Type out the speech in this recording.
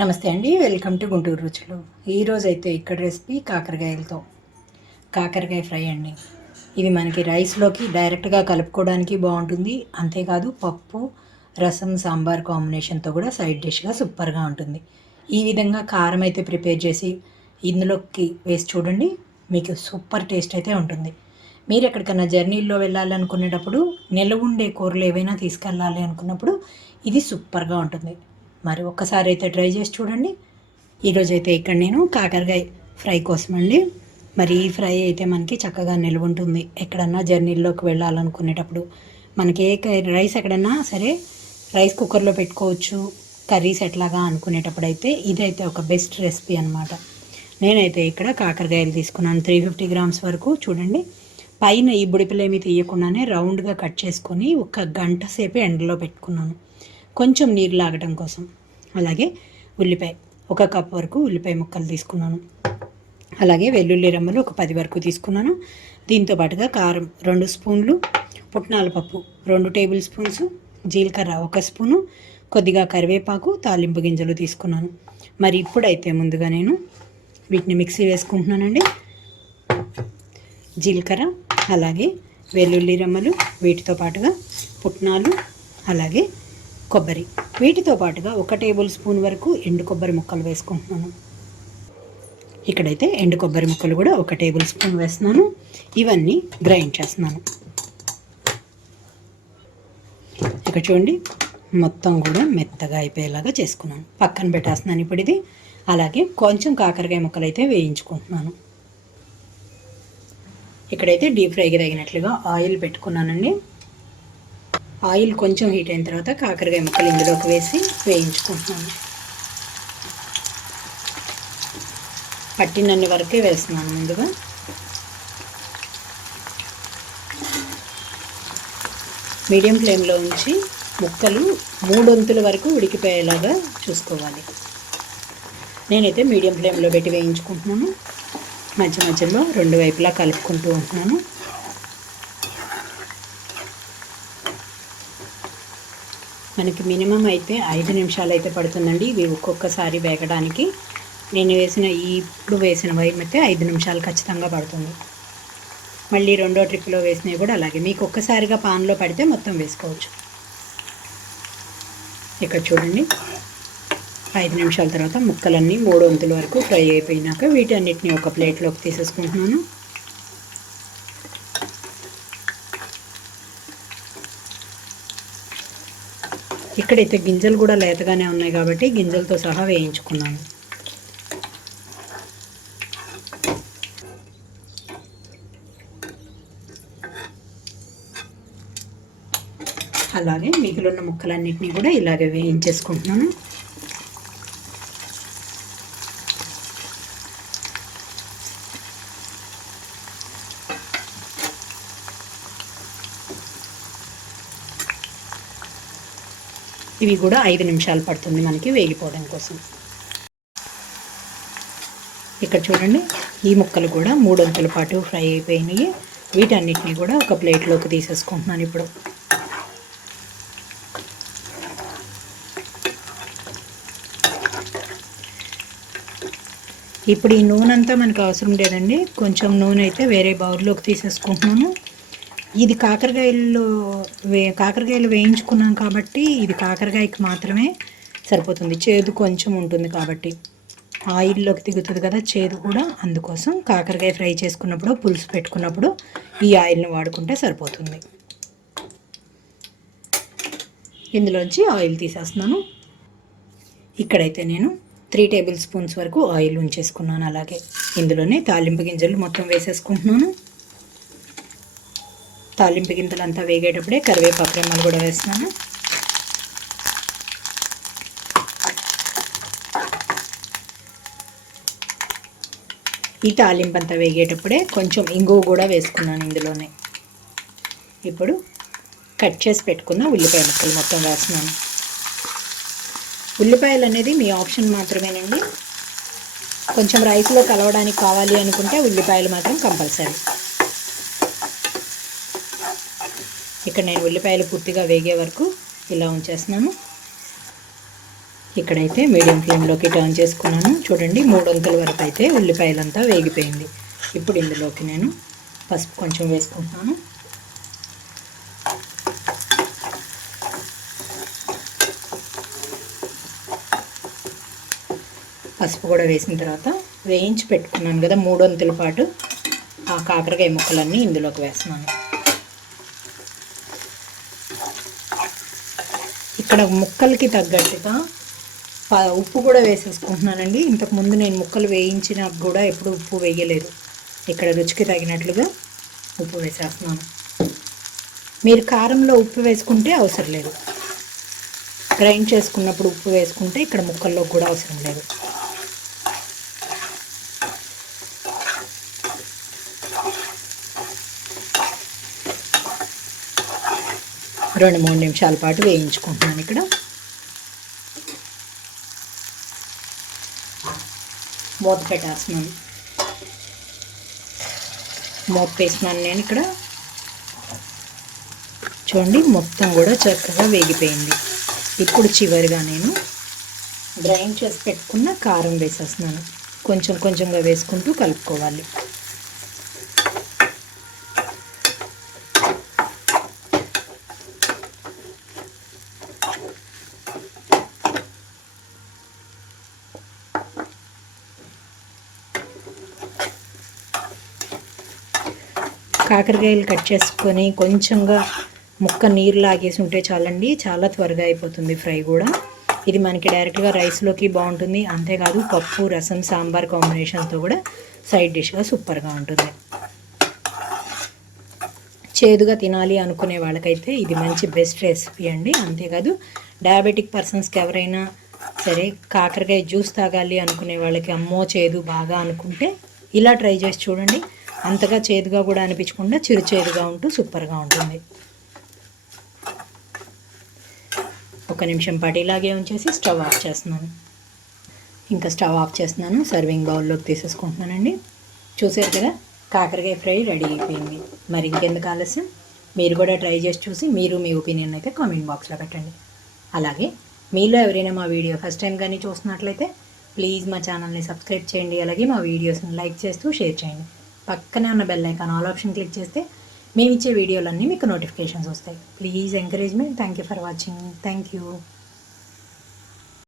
నమస్తే అండి, welcome to Guntur రుచులు. ఈరోజు అయితే ఇక్కడ రెసిపీ కాకరకాయలతో కాకరకాయ ఫ్రై అండి. ఇది మనకి రైస్లోకి డైరెక్ట్గా కలుపుకోవడానికి బాగుంటుంది. అంతేకాదు పప్పు, రసం, సాంబార్ కాంబినేషన్తో కూడా సైడ్ డిష్గా సూపర్గా ఉంటుంది. ఈ విధంగా కారం అయితే ప్రిపేర్ చేసి ఇందులోకి వేసి చూడండి, మీకు సూపర్ టేస్ట్ అయితే ఉంటుంది. మీరు ఎక్కడికైనా జర్నీల్లో వెళ్ళాలనుకునేటప్పుడు నిల్వ ఉండే కూరలు ఏవైనా తీసుకెళ్ళాలి అనుకున్నప్పుడు ఇది సూపర్గా ఉంటుంది. మరి ఒక్కసారి అయితే ట్రై చేసి చూడండి. ఈరోజైతే ఇక్కడ నేను కాకరకాయ ఫ్రై కోసం అండి. మరి ఈ ఫ్రై అయితే మనకి చక్కగా నిల్వ ఉంటుంది. ఎక్కడన్నా జర్నీల్లోకి వెళ్ళాలనుకునేటప్పుడు మనకి రైస్ ఎక్కడన్నా సరే రైస్ కుక్కర్లో పెట్టుకోవచ్చు, కర్రీస్ ఎట్లాగా అనుకునేటప్పుడు అయితే ఇదైతే ఒక బెస్ట్ రెసిపీ అనమాట. నేనైతే ఇక్కడ కాకరకాయలు తీసుకున్నాను 350 గ్రామ్స్ వరకు. చూడండి, పైన ఈ బుడిపిలేమి తీయకుండానే రౌండ్గా కట్ చేసుకొని 1 గంట సేపు ఎండలో పెట్టుకున్నాను, కొంచెం నీరు లాగటం కోసం. అలాగే ఉల్లిపాయ 1 కప్ వరకు ఉల్లిపాయ ముక్కలు తీసుకున్నాను. అలాగే వెల్లుల్లి రెమ్మలు ఒక 10 వరకు తీసుకున్నాను. దీంతో పాటుగా కారం 2 స్పూన్లు, పుట్నాల పప్పు 2 టేబుల్ స్పూన్స్, జీలకర్ర 1 స్పూను, కొద్దిగా కరివేపాకు, తాలింపు గింజలు తీసుకున్నాను. మరి ఇప్పుడైతే ముందుగా నేను వీటిని మిక్సీ వేసుకుంటున్నానండి. జీలకర్ర, అలాగే వెల్లుల్లి రెమ్మలు, వీటితో పాటుగా పుట్నాలు, అలాగే కొబ్బరి, వీటితో పాటుగా 1 టేబుల్ స్పూన్ వరకు ఎండు కొబ్బరి ముక్కలు వేసుకుంటున్నాను. ఇక్కడైతే ఎండు కొబ్బరి ముక్కలు కూడా 1 టేబుల్ స్పూన్ వేస్తున్నాను. ఇవన్నీ గ్రైండ్ చేస్తున్నాను. ఇక్కడ చూడండి, మొత్తం కూడా మెత్తగా అయిపోయేలాగా చేసుకున్నాను. పక్కన పెట్టేస్తున్నాను ఇప్పుడు ఇది. అలాగే కొంచెం కాకరకాయ ముక్కలు అయితే వేయించుకుంటున్నాను. ఇక్కడైతే డీప్ ఫ్రైకి తగినట్లుగా ఆయిల్ పెట్టుకున్నానండి. ఆయిల్ కొంచెం హీట్ అయిన తర్వాత కాకరకాయ ముక్కలు ఇందులోకి వేసి వేయించుకుంటున్నాను. పట్టినన్ని వరకే వేస్తున్నాను ముందుగా. మీడియం ఫ్లేమ్లో ఉంచి ముక్కలు 3 వంతుల వరకు ఉడికిపోయేలాగా చూసుకోవాలి. నేనైతే మీడియం ఫ్లేమ్లో పెట్టి వేయించుకుంటున్నాను. మధ్య మధ్యలో 2 వైపులా కలుపుకుంటూ ఉంటున్నాను. మనకి మినిమం అయితే 5 నిమిషాలు అయితే పడుతుందండి ఇవి ఒక్కొక్కసారి వేగడానికి. నేను ఇప్పుడు వేసిన అయితే 5 నిమిషాలు ఖచ్చితంగా పడుతుంది. మళ్ళీ రెండో ట్రిప్లో వేసినవి కూడా అలాగే. మీకు ఒక్కసారిగా పాన్లో పడితే మొత్తం వేసుకోవచ్చు. ఇక్కడ చూడండి, 5 నిమిషాల తర్వాత ముక్కలన్నీ 3 వంతుల వరకు ఫ్రై అయిపోయినాక వీటన్నిటిని ఒక ప్లేట్లోకి తీసేసుకుంటున్నాను. ఇక్కడైతే గింజలు కూడా లేతగానే ఉన్నాయి కాబట్టి గింజలతో సహా వేయించుకున్నాను. అలాగే మిగిలిన ముక్కలన్నిటినీ కూడా ఇలాగే వేయించేసుకుంటున్నాను. ఇవి కూడా 5 నిమిషాలు పడుతుంది మనకి వేగిపోవడం కోసం. ఇక్కడ చూడండి, ఈ ముక్కలు కూడా 3 వంతుల పాటు ఫ్రై అయిపోయినాయి. వీటన్నిటిని కూడా ఒక ప్లేట్లోకి తీసేసుకుంటున్నాను ఇప్పుడు. ఇప్పుడు ఈ నూనె అంతా మనకు అవసరం లేదండి. కొంచెం నూనె అయితే వేరే బౌల్లోకి తీసేసుకుంటున్నాను. ఇది కాకరకాయలు వేయించుకున్నాం కాబట్టి ఇది కాకరకాయకి మాత్రమే సరిపోతుంది. చేదు కొంచెం ఉంటుంది కాబట్టి ఆయిల్లోకి దిగుతుంది కదా చేదు కూడా. అందుకోసం కాకరకాయ ఫ్రై చేసుకున్నప్పుడు, పులుసు పెట్టుకున్నప్పుడు ఈ ఆయిల్ని వాడుకుంటే సరిపోతుంది. ఇందులోంచి ఆయిల్ తీసేస్తున్నాను. ఇక్కడైతే నేను 3 టేబుల్ స్పూన్స్ వరకు ఆయిల్ ఉంచేసుకున్నాను. అలాగే ఇందులోనే తాలింపు గింజలు మొత్తం వేసేసుకుంటున్నాను. తాలింపు గింజలు అంతా వేగేటప్పుడే కరివేపాకు రెమ్మలు కూడా వేస్తున్నాను. ఈ తాలింపు అంతా వేగేటప్పుడే కొంచెం ఇంగువ కూడా వేసుకున్నాను ఇందులోనే. ఇప్పుడు కట్ చేసి పెట్టుకున్న ఉల్లిపాయ ముక్కలు మొత్తం వేస్తున్నాను. ఉల్లిపాయలు అనేది మీ ఆప్షన్ మాత్రమేనండి. కొంచెం రైస్లో కలవడానికి కావాలి అనుకుంటే ఉల్లిపాయలు మాత్రం కంపల్సరీ. ఇక్కడ నేను ఉల్లిపాయలు పూర్తిగా వేగే వరకు ఇలా ఉంచేస్తున్నాను. ఇక్కడైతే మీడియం ఫ్లేమ్లోకి టర్న్ చేసుకున్నాను. చూడండి 3 వంతుల వరకు అయితే ఉల్లిపాయలంతా వేగిపోయింది. ఇప్పుడు ఇందులోకి నేను పసుపు కొంచెం వేసుకుంటున్నాను. పసుపు కూడా వేసిన తర్వాత వేయించి పెట్టుకున్నాను కదా 3 వంతుల పాటు ఆ కాకరకాయ ముక్కలన్నీ ఇందులోకి వేస్తున్నాను. ఇక్కడ ముక్కలకి తగ్గట్టుగా ఉప్పు కూడా వేసేసుకుంటున్నానండి. ఇంతకుముందు నేను ముక్కలు వేయించినా కూడా ఎప్పుడు ఉప్పు వేయలేదు. ఇక్కడ రుచికి తగినట్లుగా ఉప్పు వేసేస్తున్నాను. మీరు కారంలో ఉప్పు వేసుకుంటే అవసరం లేదు, గ్రైండ్ చేసుకున్నప్పుడు ఉప్పు వేసుకుంటే ఇక్కడ ముక్కల్లో కూడా అవసరం లేదు. రెండు 3 నిమిషాల పాటు వేయించుకుంటున్నాను. ఇక్కడ మూత పెట్టేస్తున్నాను. మూత వేసినాను నేను. ఇక్కడ చూడండి మొత్తం కూడా చక్కగా వేగిపోయింది. ఇప్పుడు చివరిగా నేను గ్రైండ్ చేసి పెట్టుకున్న కారం వేసేస్తున్నాను. కొంచెం కొంచెంగా వేసుకుంటూ కలుపుకోవాలి. కాకరకాయలు కట్ చేసుకొని కొంచెంగా ముక్క నీరు లాగేసి ఉంటే చాలండి, చాలా త్వరగా అయిపోతుంది ఫ్రై కూడా. ఇది మనకి డైరెక్ట్గా రైస్లోకి బాగుంటుంది. అంతేకాదు పప్పు, రసం, సాంబార్ కాంబినేషన్తో కూడా సైడ్ డిష్గా సూపర్గా ఉంటుంది. చేదుగా తినాలి అనుకునే వాళ్ళకైతే ఇది మంచి బెస్ట్ రెసిపీ అండి. అంతేకాదు డయాబెటిక్ పర్సన్స్కి ఎవరైనా సరే కాకరకాయ జ్యూస్ తాగాలి అనుకునే వాళ్ళకి అమ్మో చేదు బాగా అనుకుంటే ఇలా ట్రై చేసి చూడండి. అంతగా చేదుగా కూడా అనిపించకుండా చిరు చేదుగా ఉంటూ సూపర్గా ఉంటుంది. ఒక నిమిషం పాటు ఇలాగే ఉంచేసి స్టవ్ ఆఫ్ చేస్తున్నాను. ఇంకా స్టవ్ ఆఫ్ చేస్తున్నాను. సర్వింగ్ బౌల్లోకి తీసేసుకుంటున్నానండి. చూసారు కదా కాకరకాయ ఫ్రై రెడీ అయిపోయింది. మరి ఇంకెందుకు ఆలస్యం, మీరు కూడా ట్రై చేసి చూసి మీరు మీ ఒపీనియన్ అయితే కామెంట్ బాక్స్లో పెట్టండి. అలాగే మీలో ఎవరైనా మా వీడియో ఫస్ట్ టైం కానీ చూస్తున్నట్లయితే ప్లీజ్ మా ఛానల్ని సబ్స్క్రైబ్ చేయండి. అలాగే మా వీడియోస్ని లైక్ చేస్తూ షేర్ చేయండి. పక్కనే ఉన్న bell icon all option click చేస్తే మేము ఇచ్చే వీడియోలన్నీ మీకు నోటిఫికేషన్స్ వస్తాయి. Please encourage me. Thank you for watching. Thank you.